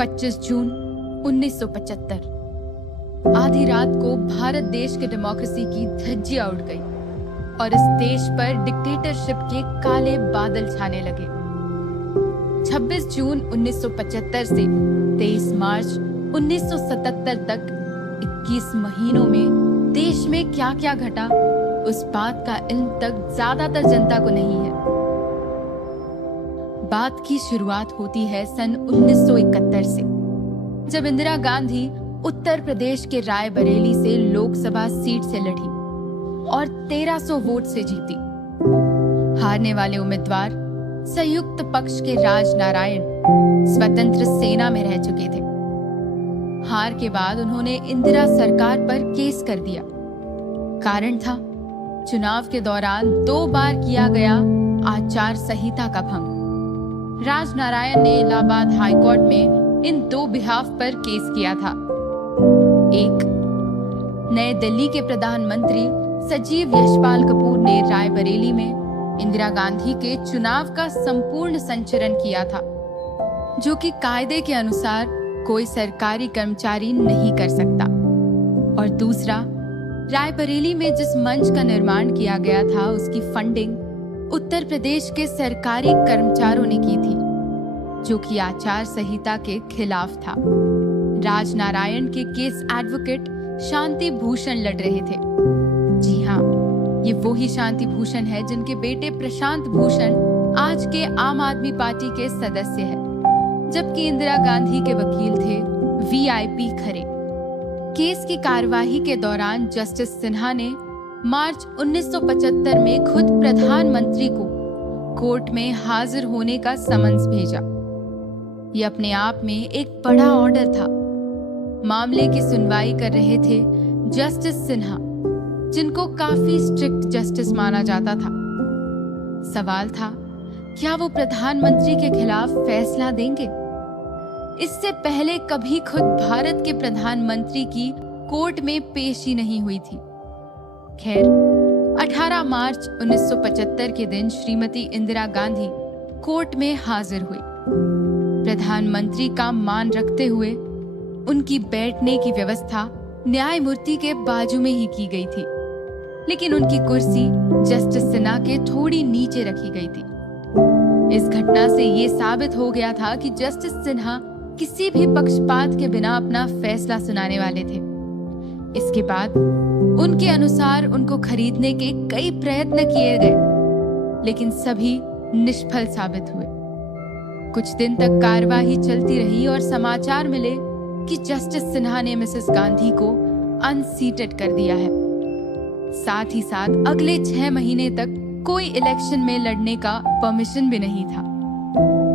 25 जून 1975 आधी रात को भारत देश के डेमोक्रेसी की धज्जियां उड़ गई और इस देश पर डिक्टेटरशिप के काले बादल छाने लगे। 26 जून 1975 से 23 मार्च 1977 तक 21 महीनों में देश में क्या क्या घटा, उस बात का इल्म तक ज्यादातर जनता को नहीं है। बात की शुरुआत होती है सन 1971 से, जब इंदिरा गांधी उत्तर प्रदेश के रायबरेली से लोकसभा सीट से लड़ी और 1300 वोट से जीती। हारने वाले उम्मीदवार संयुक्त पक्ष के राज नारायण स्वतंत्र सेना में रह चुके थे। हार के बाद उन्होंने इंदिरा सरकार पर केस कर दिया। कारण था चुनाव के दौरान 2 बार किया गया आचार संहिता का भंग। राज नारायण ने इलाहाबाद हाईकोर्ट में इन 2 बिहाफ पर केस किया था। एक, नए दिल्ली के प्रधानमंत्री सजीव यशपाल कपूर ने रायबरेली में इंदिरा गांधी के चुनाव का संपूर्ण संचरण किया था, जो कि कायदे के अनुसार कोई सरकारी कर्मचारी नहीं कर सकता। और दूसरा, रायबरेली में जिस मंच का निर्माण किया गया था उसकी फंडिंग उत्तर प्रदेश के सरकारी कर्मचारियों ने की थी, जो कि आचार संहिता के खिलाफ था। राज नारायण के केस एडवोकेट शांति भूषण लड़ रहे थे। जी हाँ, ये वही शांति भूषण है जिनके बेटे प्रशांत भूषण आज के आम आदमी पार्टी के सदस्य हैं, जबकि इंदिरा गांधी के वकील थे वीआईपी खरे। केस की कार्यवाही के दौरान जस्टिस सिन्हा ने मार्च 1975 में खुद प्रधानमंत्री को कोर्ट में हाजिर होने का समन्स भेजा। यह अपने आप में एक बड़ा ऑर्डर था। मामले की सुनवाई कर रहे थे जस्टिस सिन्हा, जिनको काफी स्ट्रिक्ट जस्टिस माना जाता था। सवाल था, क्या वो प्रधानमंत्री के खिलाफ फैसला देंगे? इससे पहले कभी खुद भारत के प्रधानमंत्री की कोर्ट में पेशी नहीं हुई थी। खैर, 18 मार्च 1975 के दिन श्रीमती इंदिरा गांधी कोर्ट में हाजिर हुई। प्रधानमंत्री का मान रखते हुए उनकी बैठने की व्यवस्था न्यायमूर्ति के बाजू में ही की गई थी, लेकिन उनकी कुर्सी जस्टिस सिन्हा के थोड़ी नीचे रखी गई थी। इस घटना से ये साबित हो गया था कि जस्टिस सिन्हा किसी भी पक्षपात के बिना अपना फैसला सुनाने वाले थे। इसके बाद उनके अनुसार उनको खरीदने के कई प्रयत्न किए गए, लेकिन सभी निष्फल साबित हुए। कुछ दिन तक कार्यवाही चलती रही और समाचार मिले कि जस्टिस सिन्हा ने मिसेस गांधी को अनसीटेड कर दिया है। साथ ही साथ अगले 6 महीने तक कोई इलेक्शन में लड़ने का परमिशन भी नहीं था।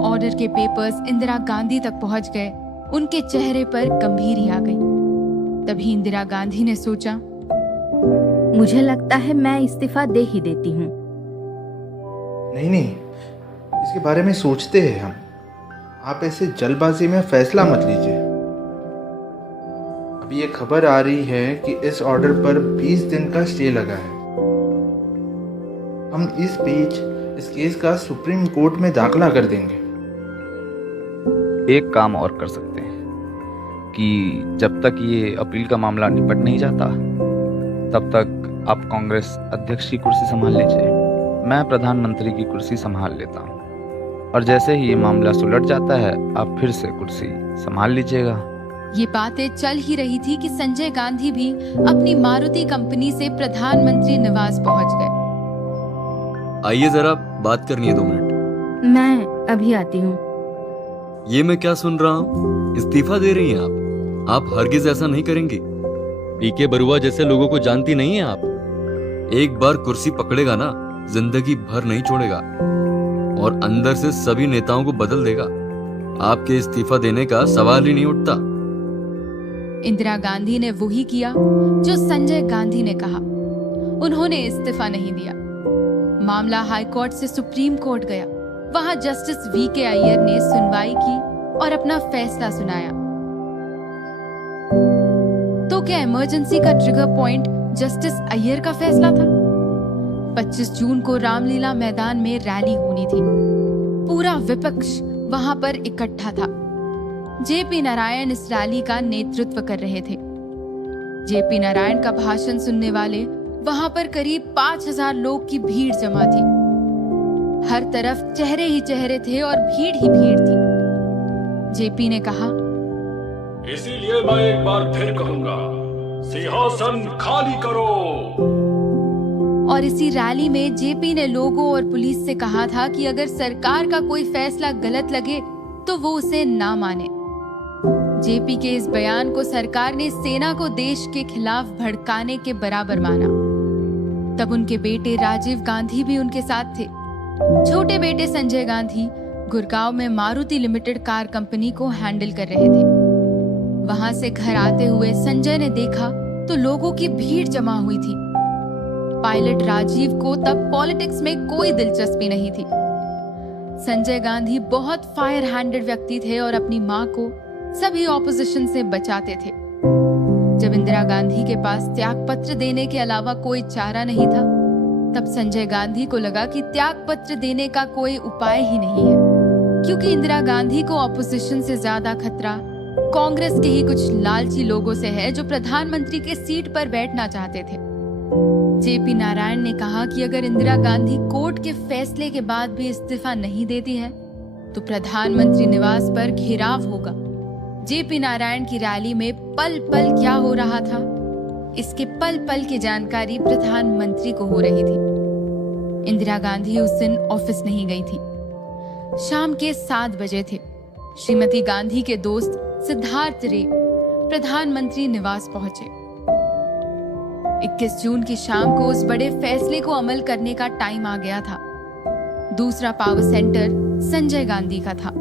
ऑर्डर के पेपर्स इंदिरा गांधी तक पहुंच गए। उनके चेहरे पर गंभीरी आ गई। तभी इंदिरा गांधी ने सोचा, मुझे लगता है मैं इस्तीफा दे ही देती हूँ। नहीं, इसके बारे में सोचते हैं हम। आप ऐसे जल्दबाजी में फैसला मत लीजिए। अभी ये खबर आ रही है कि इस ऑर्डर पर 20 दिन का स्टे लगा है। हम इस बीच इस केस का सुप्रीम कोर्ट में दाखिला कर देंगे। एक काम और कर सकते हैं कि जब तक ये अपील का मामला निपट नहीं जाता, तब तक आप कांग्रेस अध्यक्ष की कुर्सी संभाल लीजिए। मैं प्रधानमंत्री की कुर्सी संभाल लेता हूँ, और जैसे ही ये मामला सुलझ जाता है आप फिर से कुर्सी संभाल लीजिएगा। ये बातें चल ही रही थी कि संजय गांधी भी अपनी मारुति कंपनी से प्रधानमंत्री निवास पहुंच गए। आइए जरा बात करनी है 2 मिनट। मैं अभी आती हूँ। ये मैं क्या सुन रहा हूँ? इस्तीफा दे रही हैं आप हरगिज ऐसा नहीं करेंगी। पीके बरुआ जैसे लोगों को जानती नहीं है आप। एक बार कुर्सी पकड़ेगा ना, जिंदगी भर नहीं छोड़ेगा और अंदर से सभी नेताओं को बदल देगा। आपके इस्तीफा देने का सवाल ही नहीं उठता। इंदिरा गांधी ने वही किया जो संजय गांधी ने कहा। उन्होंने इस्तीफा नहीं दिया। मामला हाईकोर्ट से सुप्रीम कोर्ट गया। वहां जस्टिस वीके अय्यर ने सुनवाई की और अपना फैसला सुनाया। तो क्या इमरजेंसी का ट्रिगर पॉइंट जस्टिस अय्यर का फैसला था? 25 जून को रामलीला मैदान में रैली होनी थी। पूरा विपक्ष वहां पर इकट्ठा था। जेपी नारायण इस रैली का नेतृत्व कर रहे थे। जेपी नारायण का भाषण सुनने वाले वहां पर करीब 5000 लोग की भीड़ जमा थी। हर तरफ चेहरे ही चेहरे थे और भीड़ ही भीड़ थी। जेपी ने कहा, इसीलिए मैं एक बार फिर कहूंगा, सिंहासन खाली करो। और इसी रैली में जेपी ने लोगों और पुलिस से कहा था कि अगर सरकार का कोई फैसला गलत लगे तो वो उसे ना माने। जेपी के इस बयान को सरकार ने सेना को देश के खिलाफ भड़काने के बराबर माना। तब उनके बेटे राजीव गांधी भी उनके साथ थे। छोटे बेटे संजय गांधी गुड़गांव में मारुति लिमिटेड कार कंपनी को हैंडल कर रहे थे। वहां से घर आते हुए संजय ने देखा तो लोगों की भीड़ जमा हुई थी। पायलट राजीव को तब पॉलिटिक्स में कोई दिलचस्पी नहीं थी। संजय गांधी बहुत फायर हैंडेड व्यक्ति थे और अपनी मां को सभी ऑपोजिशन से बचाते थे। जब इंदिरा गांधी के पास त्यागपत्र देने के अलावा कोई चारा नहीं था, तब संजय गांधी को लगा कि त्यागपत्र देने का कोई उपाय ही नहीं है, क्योंकि इंदिरा गांधी को ऑपोजिशन से ज्यादा खतरा कांग्रेस के ही कुछ लालची लोगों से है जो प्रधानमंत्री के सीट पर बैठना चाहते थे। जेपी नारायण ने कहा कि अगर इंदिरा गांधी कोर्ट के फैसले के बाद भी इस्तीफा नहीं देती है तो प्रधानमंत्री निवास पर घेराव होगा। जेपी नारायण की रैली में पल पल क्या हो रहा था, इसके पल पल की जानकारी प्रधानमंत्री को हो रही थी। इंदिरा गांधी उस दिन ऑफिस नहीं गई थी। शाम के 7 बजे थे। श्रीमती गांधी के दोस्त सिद्धार्थ रे प्रधानमंत्री निवास पहुंचे। 21 जून की शाम को उस बड़े फैसले को अमल करने का टाइम आ गया था। दूसरा पावर सेंटर संजय गांधी का था।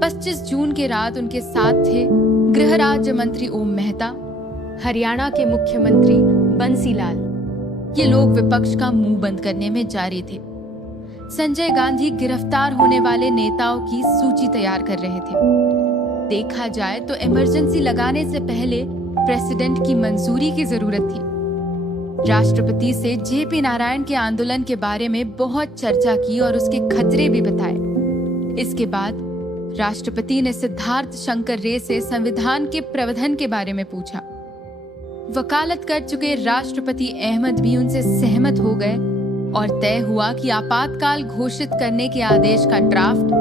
25 जून की रात उनके साथ थे गृह राज्य मंत्री ओम मेहता, हरियाणा के मुख्यमंत्री बंसीलाल। ये लोग विपक्ष का मुंह बंद करने में जारी थे। संजय गांधी गिरफ्तार होने वाले नेताओं की सूची तैयार कर रहे थे। देखा जाए तो इमरजेंसी लगाने से पहले प्रेसिडेंट की मंजूरी की जरूरत थी। राष्ट्रपति से जेपी नारायण के आंदोलन के बारे में बहुत चर्चा की और उसके खतरे भी बताए। इसके बाद राष्ट्रपति ने सिद्धार्थ शंकर रे से संविधान के प्रावधान के बारे में पूछा। वकालत कर चुके राष्ट्रपति अहमद भी उनसे सहमत हो गए और तय हुआ कि आपातकाल घोषित करने के आदेश का ड्राफ्ट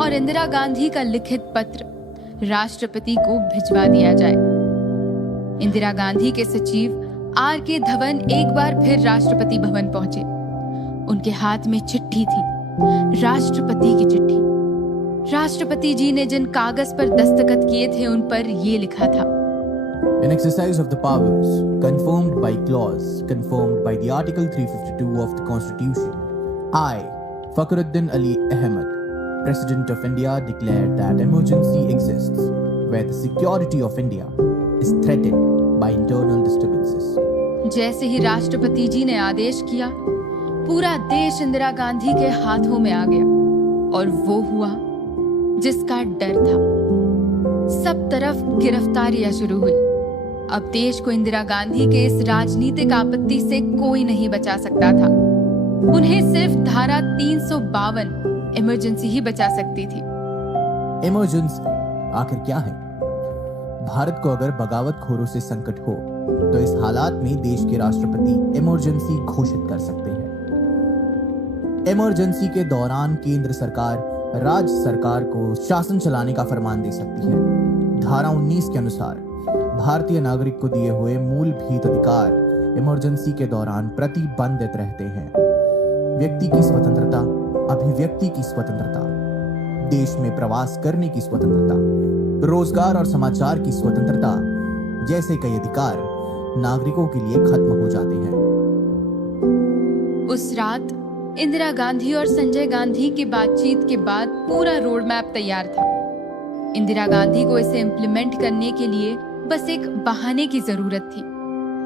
और इंदिरा गांधी का लिखित पत्र राष्ट्रपति को भिजवा दिया जाए। इंदिरा गांधी के सचिव आर.के. धवन एक बार फिर राष्ट्रपति भवन पहुंचे। उनके हाथ में चिट्ठी थी, राष्ट्रपति की चिट्ठी। राष्ट्रपति जी ने जिन कागज पर दस्तखत किए थे उन पर ये लिखा था, In exercise of the powers confirmed by clause confirmed by the Article 352 of the Constitution, I, Fakhruddin Ali Ahmed, President of India, declare that emergency exists where the security of India is threatened by internal disturbances. जैसे ही राष्ट्रपति जी ने आदेश किया, पूरा देश इंदिरा गांधी के हाथों में आ गया और वो हुआ जिसका डर था। सब तरफ गिरफ्तारियां शुरू हुई। अब देश को इंदिरा गांधी के इस राजनीतिक आपत्ति से कोई नहीं बचा सकता था। उन्हें सिर्फ धारा 352 इमरजेंसी ही बचा सकती थी। इमरजेंसी आखिर क्या है? भारत को अगर बगावतखोरों से संकट हो तो इस हालात में देश के राष्ट्रपति इमरजेंसी घोषित कर सकते हैं। इमरजेंसी के दौरान केंद्र सरकार राज्य सरकार को शासन चलाने का फरमान दे सकती है। धारा 19 के अनुसार भारतीय नागरिक को दिए हुए मूलभूत अधिकार इमरजेंसी के दौरान प्रतिबंधित रहते हैं। व्यक्ति की स्वतंत्रता, अभिव्यक्ति की स्वतंत्रता, देश में प्रवास करने की स्वतंत्रता, रोजगार और समाचार की स्वतंत्रता जैसे कई अधिकार नागरिकों के लिए खत्म हो जाते हैं। उस रात इंदिरा गांधी और संजय गांधी की बातचीत के बाद पूरा रोड मैप तैयार था। इंदिरा गांधी को इसे इम्प्लीमेंट करने के लिए बस एक बहाने की जरूरत थी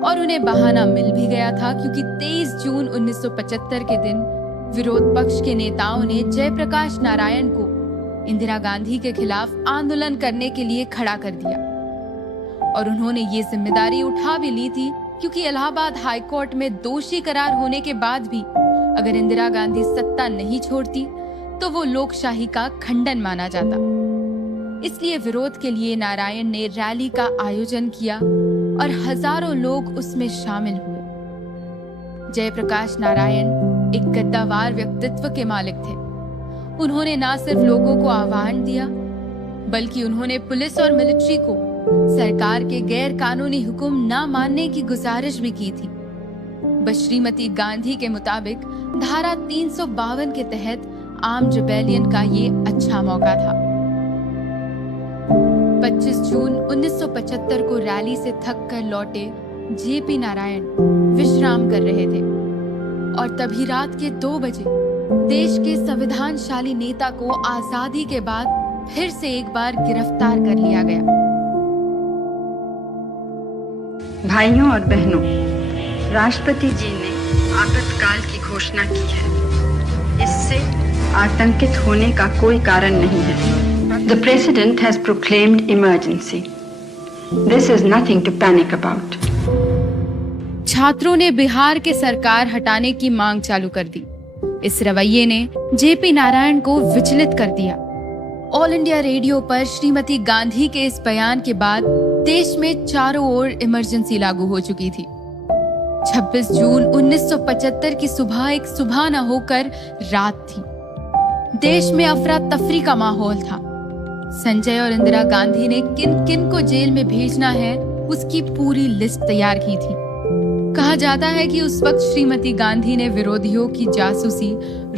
और उन्हें बहाना मिल भी गया था, क्योंकि 23 जून 1975 के दिन विरोध पक्ष के नेताओं ने जयप्रकाश नारायण को इंदिरा गांधी के खिलाफ आंदोलन करने के लिए खड़ा कर दिया और उन्होंने ये जिम्मेदारी उठा भी ली थी, क्योंकि इलाहाबाद हाई कोर्ट में दोषी करार होने के बाद भी अगर इंदिरा गांधी सत्ता नहीं छोड़ती तो वो लोकशाही का खंडन माना जाता। इसलिए विरोध के लिए नारायण ने रैली का आयोजन किया और हजारों लोग उसमें शामिल हुए। जयप्रकाश नारायण एक गद्दावार व्यक्तित्व के मालिक थे। उन्होंने न सिर्फ लोगों को आह्वान दिया, बल्कि उन्होंने पुलिस और मिलिट्री को सरकार के गैर कानूनी हुक्म न मानने की गुजारिश भी की थी। बस श्रीमती गांधी के मुताबिक धारा 352 के तहत आर्म रिबेलियन का ये अच्छा मौका था। 25 जून 1975 को रैली से थक कर लौटे जेपी नारायण विश्राम कर रहे थे और तभी रात के 2 बजे देश के संविधानशाली नेता को आजादी के बाद फिर से एक बार गिरफ्तार कर लिया गया। भाइयों और बहनों, राष्ट्रपति जी ने आपातकाल की घोषणा की है। इससे आतंकित होने का कोई कारण नहीं है। The President has proclaimed emergency. This is nothing to panic about. छात्रों ने बिहार के सरकार हटाने की मांग चालू कर दी। इस रवैये ने जेपी नारायण को विचलित कर दिया। ऑल इंडिया रेडियो पर श्रीमती गांधी के इस बयान के बाद देश में चारों ओर इमरजेंसी लागू हो चुकी थी। 26 जून 1975 की सुबह एक सुबह न होकर रात थी। देश में अफरा तफरी का माहौल था। संजय और इंदिरा गांधी ने किन किन को जेल में भेजना है उसकी पूरी लिस्ट तैयार की थी। कहा जाता है कि उस वक्त श्रीमती गांधी ने विरोधियों की जासूसी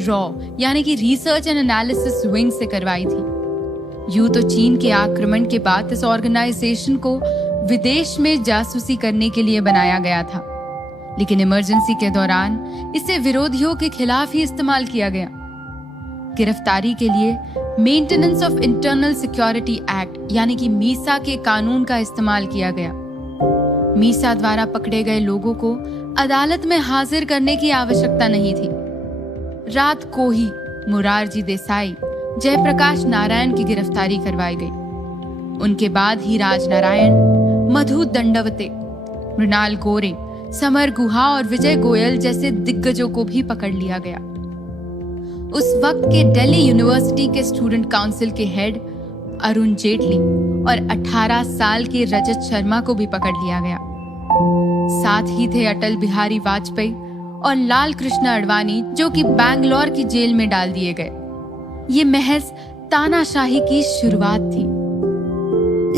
रॉ यानी कि रिसर्च एंड एनालिसिस विंग से करवाई थी। यूं तो चीन के आक्रमण के बाद इस ऑर्गेनाइजेशन को विदेश में जासूसी करने के लिए बनाया गया था, लेकिन इमरजेंसी के दौरान इसे विरोधियों के खिलाफ ही इस्तेमाल किया गया। गिरफ्तारी के लिए maintenance of internal security act यानी कि मीसा के कानून का इस्तेमाल किया गया। मीसा द्वारा पकड़े गए लोगों को अदालत में हाजिर करने की आवश्यकता नहीं थी। रात को ही मोरारजी देसाई, जयप्रकाश नारायण की गिरफ्तारी करवाई गई। उनके बाद ही राज नारायण, मधु दंडवते, मृणाल गोरे, समर गुहा और विजय गोयल जैसे दिग्गजों को भी पकड़ लिया गया। उस वक्त के दिल्ली यूनिवर्सिटी के स्टूडेंट काउंसिल के हेड अरुण जेटली और 18 साल के रजत शर्मा को भी पकड़ लिया गया। साथ ही थे अटल बिहारी वाजपेयी और लाल कृष्ण अडवाणी, जो कि बैंगलोर की जेल में डाल दिए गए। ये महज तानाशाही की शुरुआत थी।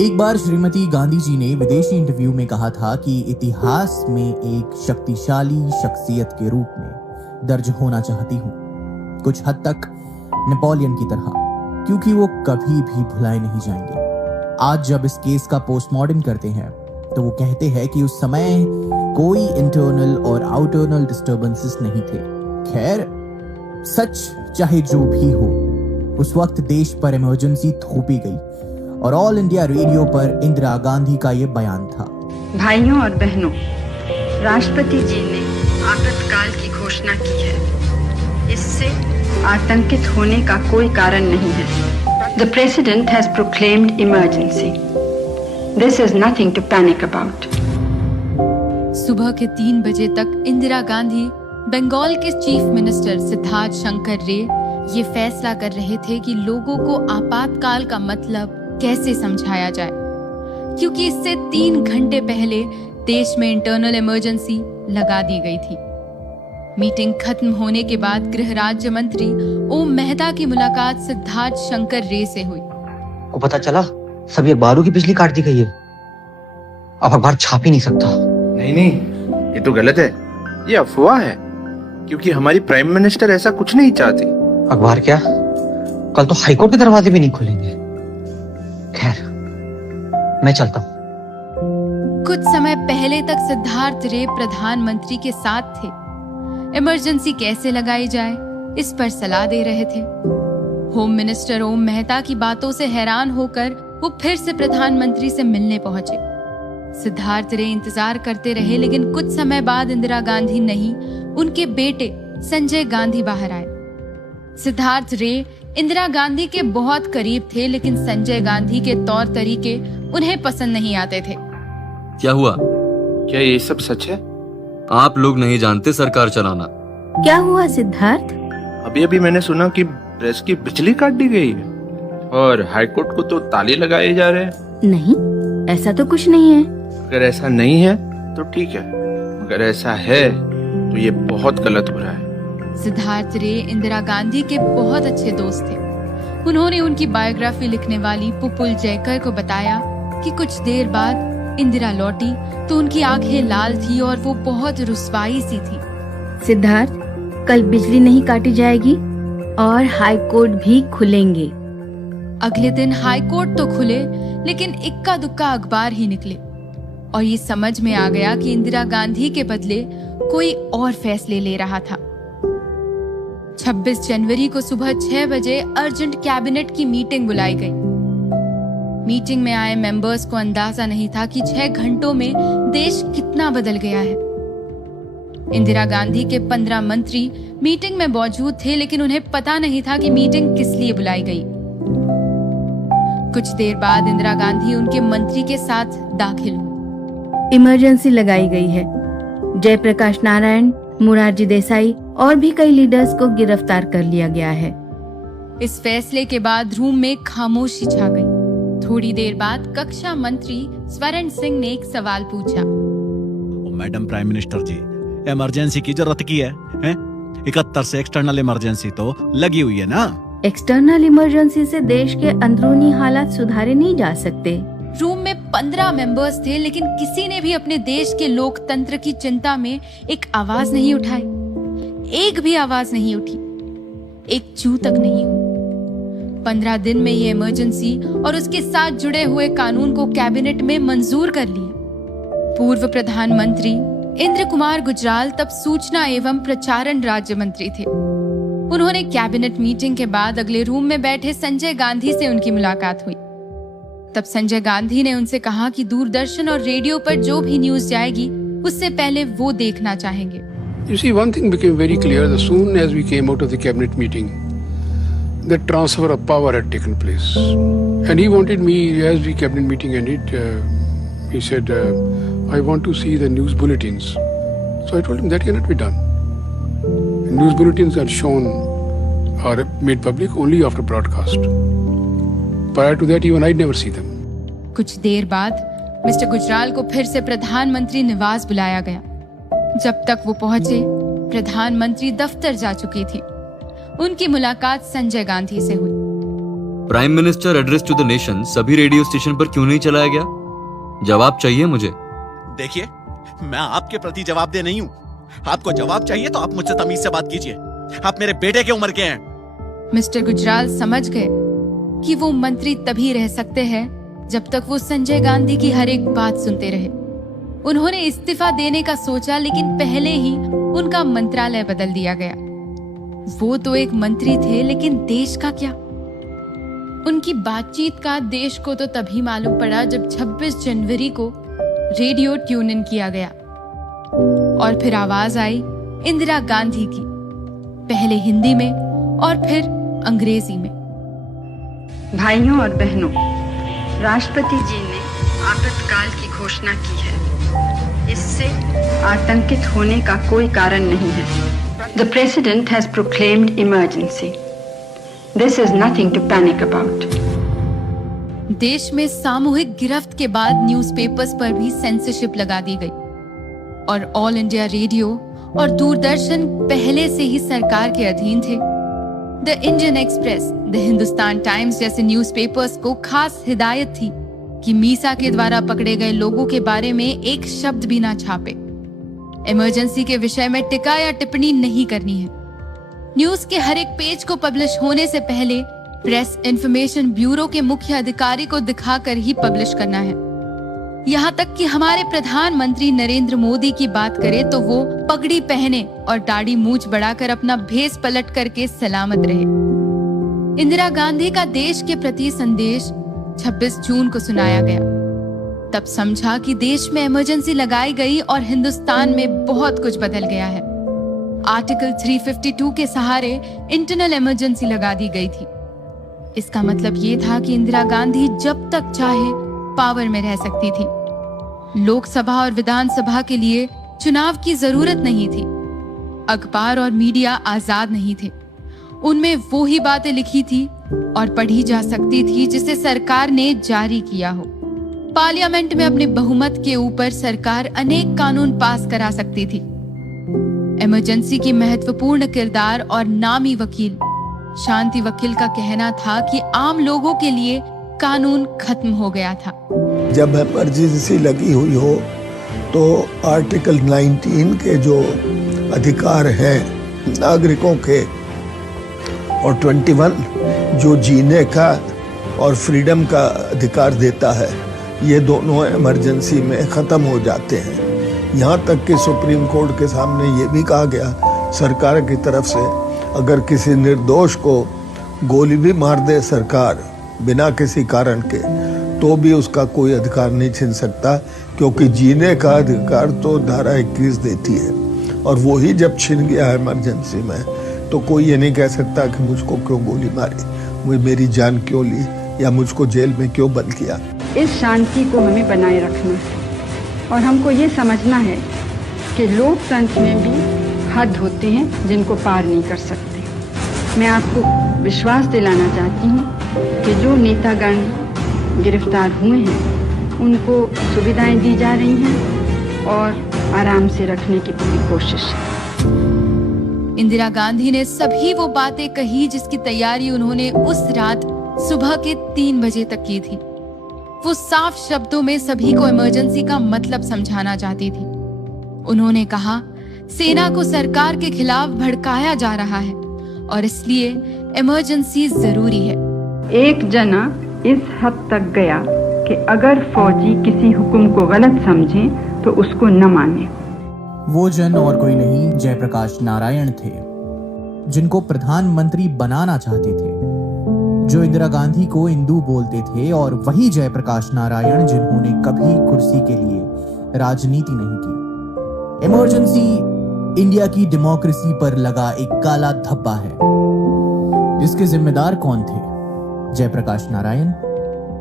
एक बार श्रीमती गांधी जी ने विदेशी इंटरव्यू में कहा था कि इतिहास में एक शक्तिशाली शख्सियत के रूप में दर्ज होना चाहती हूँ, कुछ हद तक नेपोलियन की तरह, क्योंकि वो कभी भी भुलाए नहीं जाएंगे। आज जब इस केस का पोस्टमार्टम करते हैं तो वो कहते हैं कि उस समय कोई इंटरनल और आउटरनल डिस्टर्बेंसेस नहीं थे। खैर, सच चाहे जो भी हो, उस वक्त देश पर इमरजेंसी थोपी गई और ऑल इंडिया रेडियो पर इंदिरा गांधी का ये बयान था। भाइयों और बहनों, राष्ट्रपति जी ने आपातकाल की घोषणा की है। इससे आतंकित होने का कोई कारण नहीं है। The President has proclaimed emergency. This is nothing to panic about. सुबह के 3 बजे तक इंदिरा गांधी बंगाल के चीफ मिनिस्टर सिद्धार्थ शंकर रे ये फैसला कर रहे थे कि लोगों को आपातकाल का मतलब कैसे समझाया जाए, क्योंकि इससे 3 घंटे पहले देश में इंटरनल इमरजेंसी लगा दी गई थी। मीटिंग खत्म होने के बाद गृह राज्य मंत्री ओम मेहता की मुलाकात सिद्धार्थ शंकर रे से हुई। को पता चला सभी अखबारों की बिजली काट दी गई है, अब अखबार छाप ही नहीं सकता। नहीं, ये तो गलत है, ये अफवाह है, क्योंकि हमारी प्राइम मिनिस्टर ऐसा कुछ नहीं चाहती। अखबार क्या, कल तो हाईकोर्ट के दरवाजे भी नहीं खुलेंगे। खैर, मैं चलता हूँ। कुछ समय पहले तक सिद्धार्थ रे प्रधानमंत्री के साथ थे। इमरजेंसी कैसे लगाई जाए इस पर सलाह दे रहे थे। होम मिनिस्टर ओम मेहता की बातों से हैरान होकर वो फिर से प्रधानमंत्री से मिलने पहुंचे। सिद्धार्थ रे इंतजार करते रहे, लेकिन कुछ समय बाद इंदिरा गांधी नहीं, उनके बेटे संजय गांधी बाहर आए। सिद्धार्थ रे इंदिरा गांधी के बहुत करीब थे, लेकिन संजय गांधी के तौर तरीके उन्हें पसंद नहीं आते थे। क्या हुआ? क्या ये सब सच है? आप लोग नहीं जानते सरकार चलाना। क्या हुआ सिद्धार्थ? अभी मैंने सुना कि प्रेस की बिजली काट दी गई है। और हाईकोर्ट को तो ताले लगाए जा रहे हैं। नहीं, ऐसा तो कुछ नहीं है। अगर ऐसा नहीं है तो ठीक है, अगर ऐसा है तो ये बहुत गलत हो रहा है। सिद्धार्थ रे इंदिरा गांधी के बहुत अच्छे दोस्त थे। उन्होंने उनकी बायोग्राफी लिखने वाली पुपुल जयकर को बताया कि कुछ देर बाद इंदिरा लौटी तो उनकी आंखें लाल थी और वो बहुत रुस्वाई सी थी। सिद्धार्थ, कल बिजली नहीं काटी जाएगी और हाई कोर्ट भी खुलेंगे। अगले दिन हाई कोर्ट तो खुले, लेकिन इक्का दुक्का अखबार ही निकले और ये समझ में आ गया कि इंदिरा गांधी के बदले कोई और फैसले ले रहा था। 26 जनवरी को सुबह 6 बजे अर्जेंट कैबिनेट की मीटिंग बुलाई गई। मीटिंग में आए मेंबर्स को अंदाजा नहीं था कि 6 घंटों में देश कितना बदल गया है। इंदिरा गांधी के 15 मंत्री मीटिंग में मौजूद थे, लेकिन उन्हें पता नहीं था कि मीटिंग किस लिए बुलाई गई। कुछ देर बाद इंदिरा गांधी उनके मंत्री के साथ दाखिल हुई। इमरजेंसी लगाई गई है। जयप्रकाश नारायण, मोरारजी देसाई और भी कई लीडर्स को गिरफ्तार कर लिया गया है। इस फैसले के बाद रूम में खामोशी छा गई। थोड़ी देर बाद कक्षा मंत्री स्वर्ण सिंह ने एक सवाल पूछा। मैडम प्राइम मिनिस्टर जी, इमरजेंसी की जरूरत की है? 71 से एक्सटर्नल इमरजेंसी तो लगी हुई है ना? एक्सटर्नल इमरजेंसी से देश के अंदरूनी हालात सुधारे नहीं जा सकते। रूम में 15 मेंबर्स थे, लेकिन किसी ने भी अपने देश के लोकतंत्र की चिंता में एक आवाज नहीं उठाई। एक भी आवाज नहीं उठी, एक चू तक नहीं हुई। 15 दिन में ये इमरजेंसी और उसके साथ जुड़े हुए कानून को कैबिनेट में मंजूर कर लिया। पूर्व प्रधानमंत्री इंद्र कुमार गुजराल तब सूचना एवं प्रचारण राज्य मंत्री थे। उन्होंने कैबिनेट मीटिंग के बाद अगले रूम में बैठे संजय गांधी से उनकी मुलाकात हुई। तब संजय गांधी ने उनसे कहा कि दूरदर्शन और रेडियो पर जो भी न्यूज जाएगी उससे पहले वो देखना चाहेंगे। You see, one thing became very clear as soon as we came out of the cabinet meeting. The transfer of power had taken place, and he wanted me, as the cabinet meeting ended, he said, "I want to see the news bulletins." So I told him that cannot be done. The news bulletins are shown, are made public only after broadcast. Prior to that, even I never see them. कुछ देर बाद mister Gujral को फिर से प्रधानमंत्री निवास बुलाया गया। जब तक वो पहुंचे, प्रधानमंत्री दफ्तर जा चुकी थी। उनकी मुलाकात संजय गांधी से हुई। Prime minister address to the nation सभी रेडियो स्टेशन पर क्यों नहीं चलाया गया? जवाब चाहिए मुझे। देखिए, मैं आपके प्रति जवाबदेह नहीं हूँ। आपको जवाब चाहिए तो आप मुझसे तमीज से बात कीजिए। आप मेरे बेटे की उम्र के हैं। मिस्टर गुजराल समझ गए कि वो मंत्री तभी रह सकते हैं जब तक वो संजय गांधी की हर एक बात सुनते रहे। उन्होंने इस्तीफा देने का सोचा, लेकिन पहले ही उनका मंत्रालय बदल दिया गया। वो तो एक मंत्री थे, लेकिन देश का क्या? उनकी बातचीत का देश को तो तभी मालूम पड़ा जब 26 जनवरी को रेडियो ट्यून इन किया गया और फिर आवाज आई इंदिरा गांधी की, पहले हिंदी में और फिर अंग्रेजी में। भाइयों और बहनों, राष्ट्रपति जी ने आपातकाल की घोषणा की है। इससे आतंकित होने का कोई कारण नहीं है। The President has proclaimed emergency. This is nothing to panic about. देश में सामूहिक गिरफ्त के बाद न्यूज़पेपर्स पर भी सेंसरशिप लगा दी गई और ऑल इंडिया रेडियो और दूरदर्शन पहले से ही सरकार के अधीन थे। The Indian express, the Hindustan times जैसे न्यूज़पेपर्स को खास हिदायत थी कि मीसा के द्वारा पकड़े गए लोगों के बारे में एक शब्द भी ना छापे। इमरजेंसी के विषय में टिका या टिप्पणी नहीं करनी है। न्यूज के हर एक पेज को पब्लिश होने से पहले प्रेस इंफॉर्मेशन ब्यूरो के मुख्य अधिकारी को दिखाकर ही पब्लिश करना है। यहाँ तक कि हमारे प्रधानमंत्री नरेंद्र मोदी की बात करें तो वो पगड़ी पहने और दाढ़ी मूंछ बढ़ाकर अपना भेस पलट करके सलामत रहे। इंदिरा गांधी का देश के प्रति संदेश 26 जून को सुनाया गया। तब समझा कि देश में इमरजेंसी लगाई गई और हिंदुस्तान में बहुत कुछ बदल गया है। आर्टिकल 352 के सहारे इंटरनल इमरजेंसी लगा दी गई थी। इसका मतलब ये था कि इंदिरा गांधी जब तक चाहे पावर में रह सकती थी। लोकसभा और विधानसभा के लिए चुनाव की जरूरत नहीं थी। अखबार और मीडिया आजाद नहीं थे। उनमें वो ही बातें लिखी थी और पढ़ी जा सकती थी जिसे सरकार ने जारी किया हो। पार्लियामेंट में अपने बहुमत के ऊपर सरकार अनेक कानून पास करा सकती थी। इमरजेंसी की महत्वपूर्ण किरदार और नामी वकील शांति वकील का कहना था कि आम लोगों के लिए कानून खत्म हो गया था। जब इमरजेंसी लगी हुई हो तो आर्टिकल 19 के जो अधिकार हैं नागरिकों के और 21 जो जीने का और फ्रीडम का अधिकार देता है, ये दोनों इमरजेंसी में ख़त्म हो जाते हैं। यहाँ तक कि सुप्रीम कोर्ट के सामने ये भी कहा गया सरकार की तरफ से, अगर किसी निर्दोष को गोली भी मार दे सरकार बिना किसी कारण के, तो भी उसका कोई अधिकार नहीं छीन सकता, क्योंकि जीने का अधिकार तो धारा 21 देती है। और वो ही जब छिन गया है इमरजेंसी में, तो कोई ये नहीं कह सकता कि मुझको क्यों गोली मारी, मुझे मेरी जान क्यों ली, या मुझको जेल में क्यों बंद किया। इस शांति को हमें बनाए रखना है और हमको ये समझना है कि लोकतंत्र में भी हद होते हैं जिनको पार नहीं कर सकते। मैं आपको विश्वास दिलाना चाहती हूँ कि जो नेतागण गिरफ्तार हुए हैं उनको सुविधाएं दी जा रही हैं और आराम से रखने की पूरी कोशिश है। इंदिरा गांधी ने सभी वो बातें कही जिसकी तैयारी उन्होंने उस रात सुबह के 3 बजे तक की थी। वो साफ शब्दों में सभी को इमरजेंसी का मतलब समझाना चाहती थी। उन्होंने कहा, सेना को सरकार के खिलाफ भड़काया जा रहा है और इसलिए इमरजेंसी जरूरी है। एक जना इस हद तक गया कि अगर फौजी किसी हुक्म को गलत समझे तो उसको न माने। वो जन और कोई नहीं जयप्रकाश नारायण थे, जिनको प्रधानमंत्री बनाना चाहते थे, जो इंदिरा गांधी को इंदू बोलते थे, और वही जयप्रकाश नारायण जिन्होंने कभी कुर्सी के लिए राजनीति नहीं की। इमरजेंसी इंडिया की डेमोक्रेसी पर लगा एक काला धब्बा है। इसके जिम्मेदार कौन थे? जयप्रकाश नारायण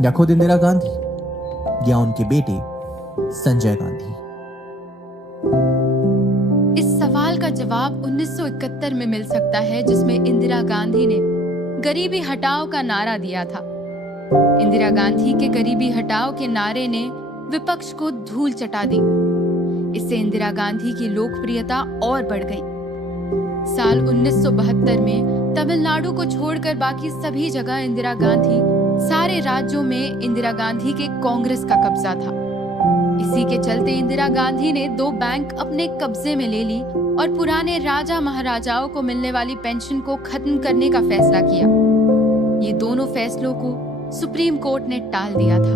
या खुद इंदिरा गांधी या उनके बेटे संजय गांधी? इस सवाल का जवाब 1971 में मिल सकता है, जिसमें इंदिरा गांधी ने गरीबी हटाओ का नारा दिया था। इंदिरा गांधी के गरीबी हटाओ के नारे ने विपक्ष को धूल चटा दी। इससे इंदिरा गांधी की लोकप्रियता और बढ़ गई। साल 1972 में तमिलनाडु को छोड़कर बाकी सभी जगह इंदिरा गांधी, सारे राज्यों में इंदिरा गांधी के कांग्रेस का कब्जा था। इसी के चलते इंदिरा गांधी ने 2 बैंक अपने कब्जे में ले ली और पुराने राजा महाराजाओं को मिलने वाली पेंशन को खत्म करने का फैसला किया। ये दोनों फैसलों को सुप्रीम कोर्ट ने टाल दिया था।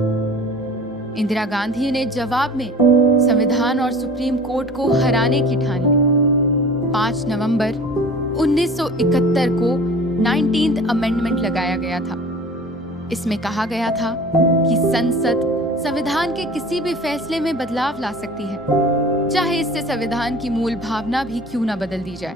इंदिरा गांधी ने जवाब में संविधान और सुप्रीम कोर्ट को हराने की ठान ली। 5 नवंबर 1971 को 19th अमेंडमेंट लगाया गया था। इसमें कहा गया था कि संसद संविधान के किसी भी फैसले में बदलाव ला सकती है, चाहे इससे संविधान की मूल भावना भी क्यों न बदल दी जाए।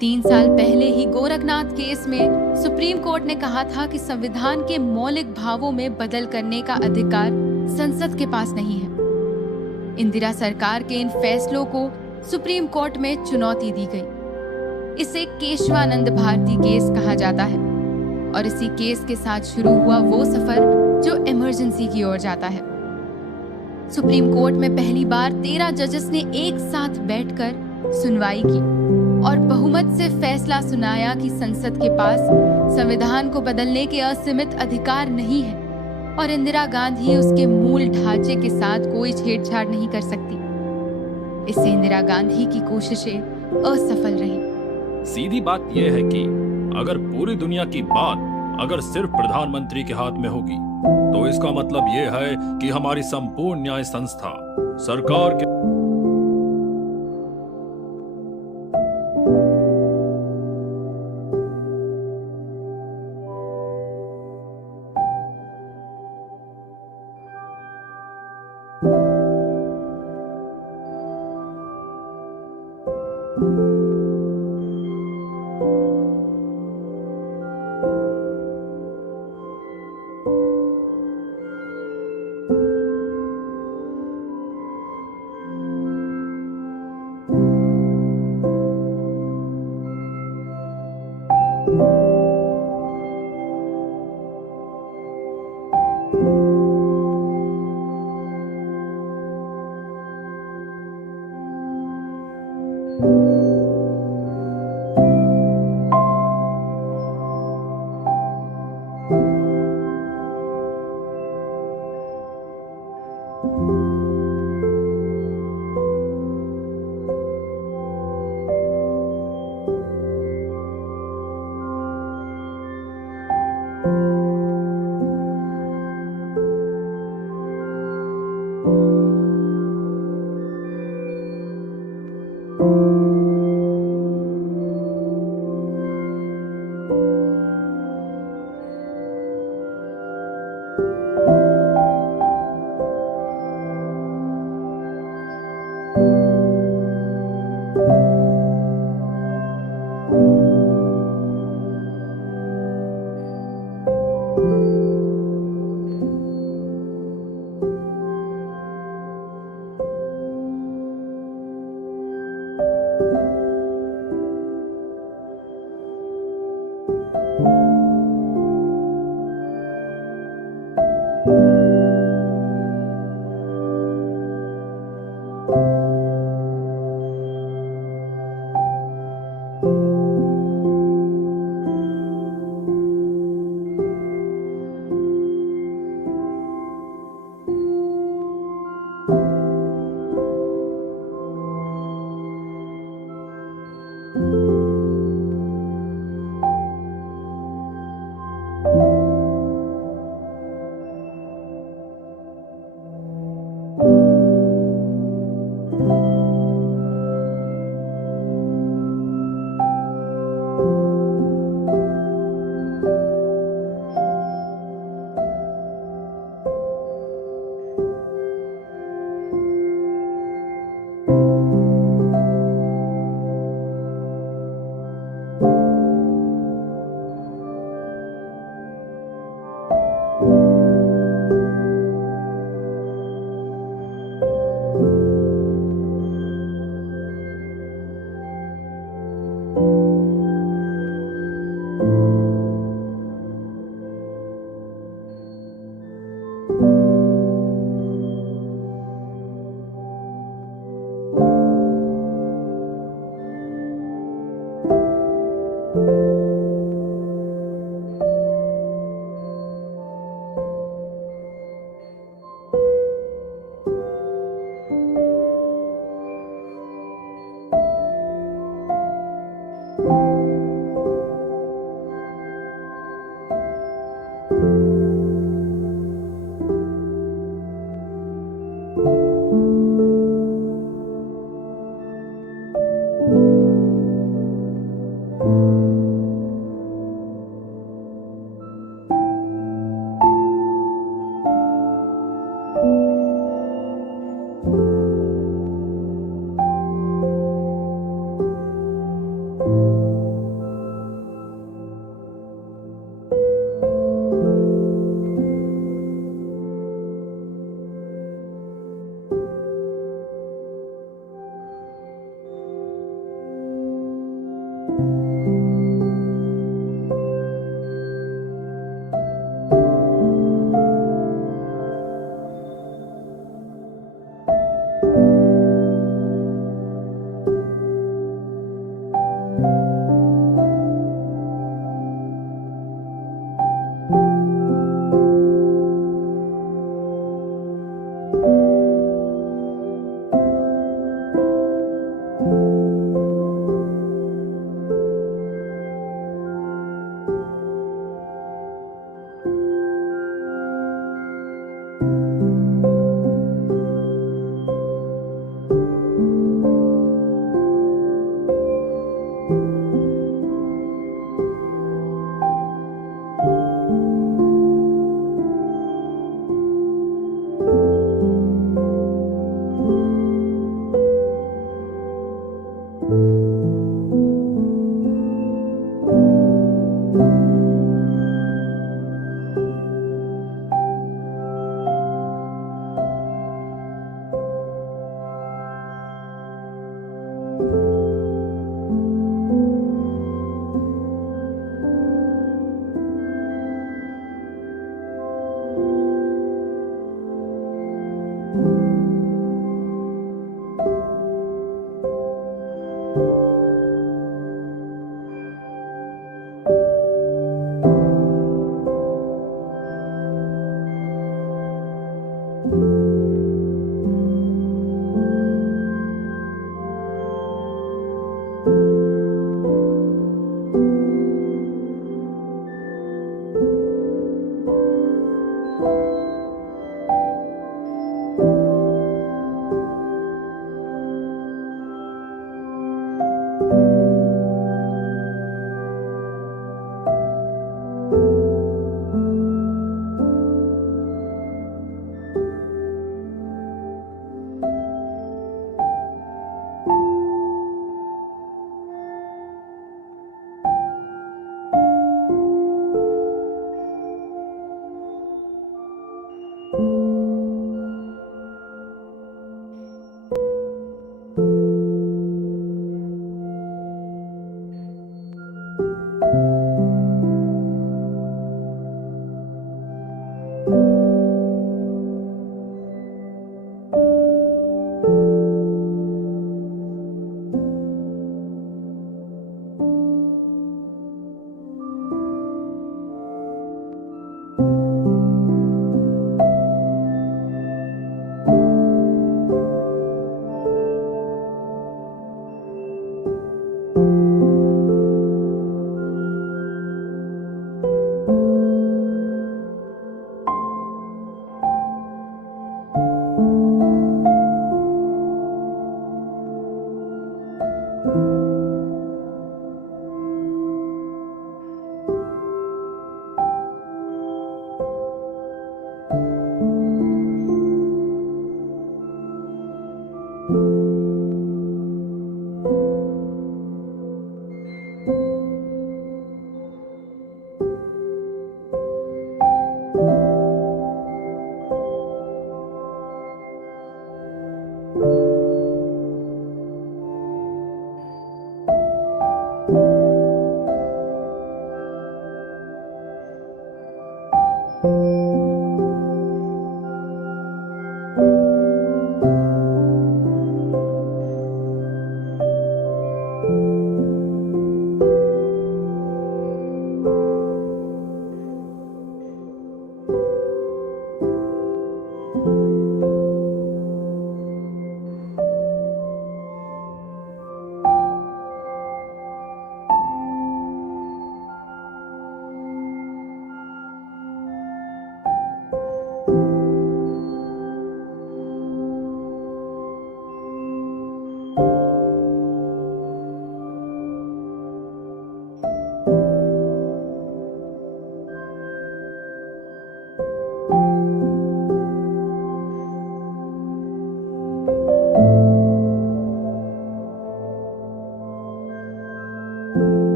3 साल पहले ही गोरखनाथ केस में सुप्रीम कोर्ट ने कहा था कि संविधान के मौलिक भावों में बदल करने का अधिकार संसद के पास नहीं है। इंदिरा सरकार के इन फैसलों को सुप्रीम कोर्ट में चुनौती दी गई। इसे केशवानंद भारती केस कहा जाता है और इसी केस के साथ शुरू हुआ वो सफर जो इमरजेंसी की ओर जाता है। सुप्रीम कोर्ट में पहली बार 13 जजेस ने एक साथ बैठकर सुनवाई की और बहुमत से फैसला सुनाया कि संसद के पास संविधान को बदलने के असीमित अधिकार नहीं है और इंदिरा गांधी उसके मूल ढांचे के साथ कोई छेड़छाड़ नहीं कर सकती। इससे इंदिरा गांधी की कोशिशें असफल रही। सीधी बात यह है कि अगर पूरी दुनिया की बात अगर सिर्फ प्रधानमंत्री के हाथ में होगी तो इसका मतलब यह है कि हमारी संपूर्ण न्याय संस्था सरकार के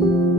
you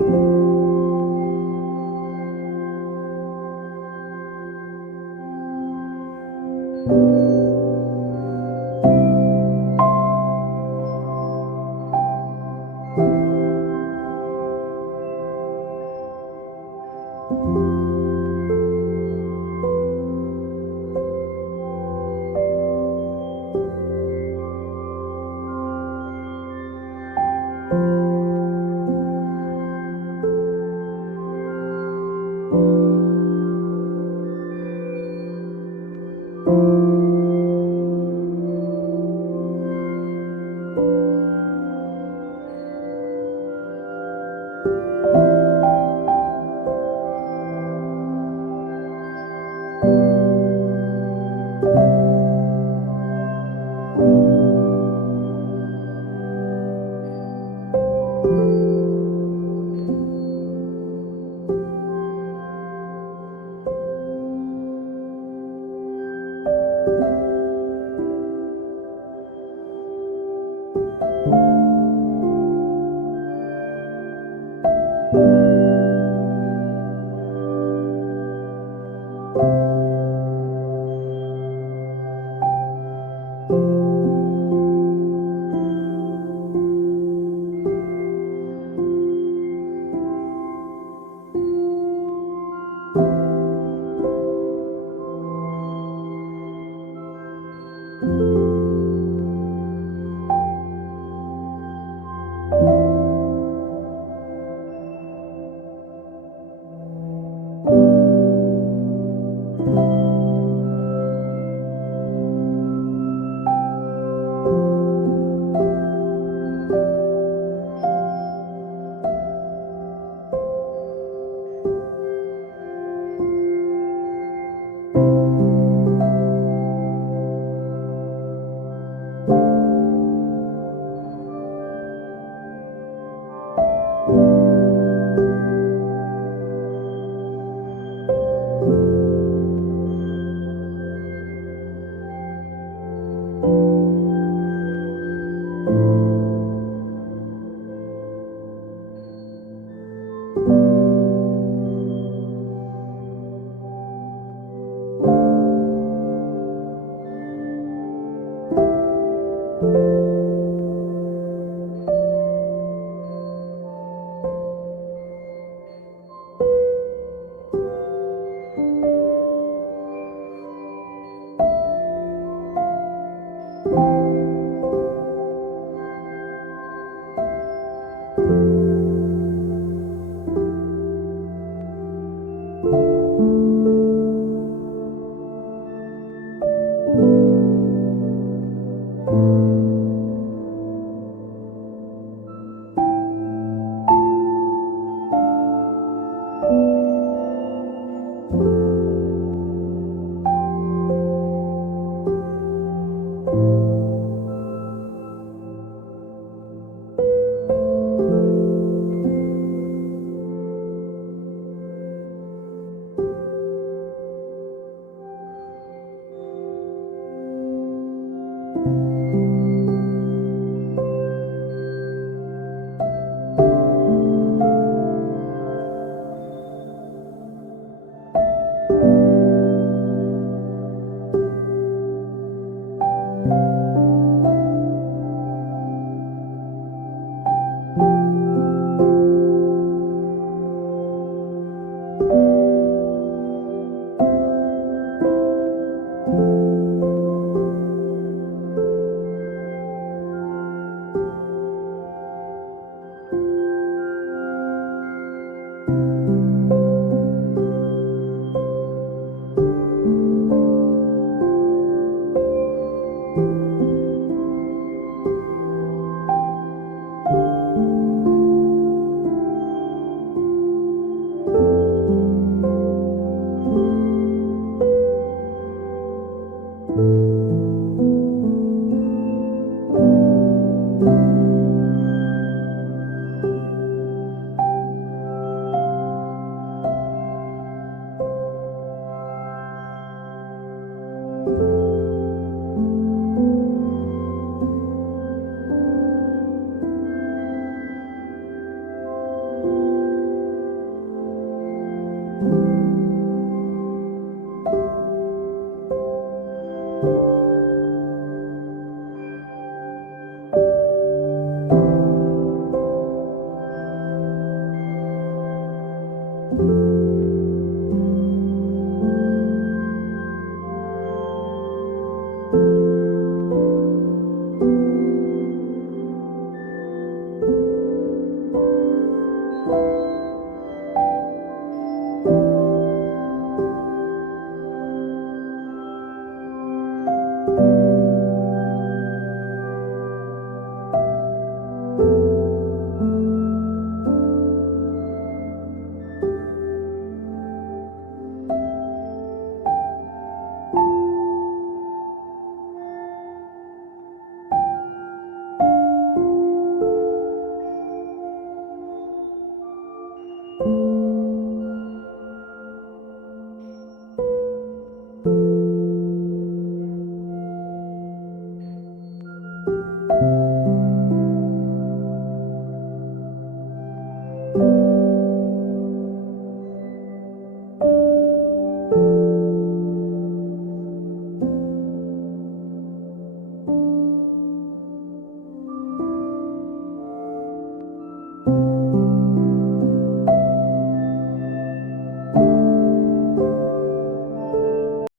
है।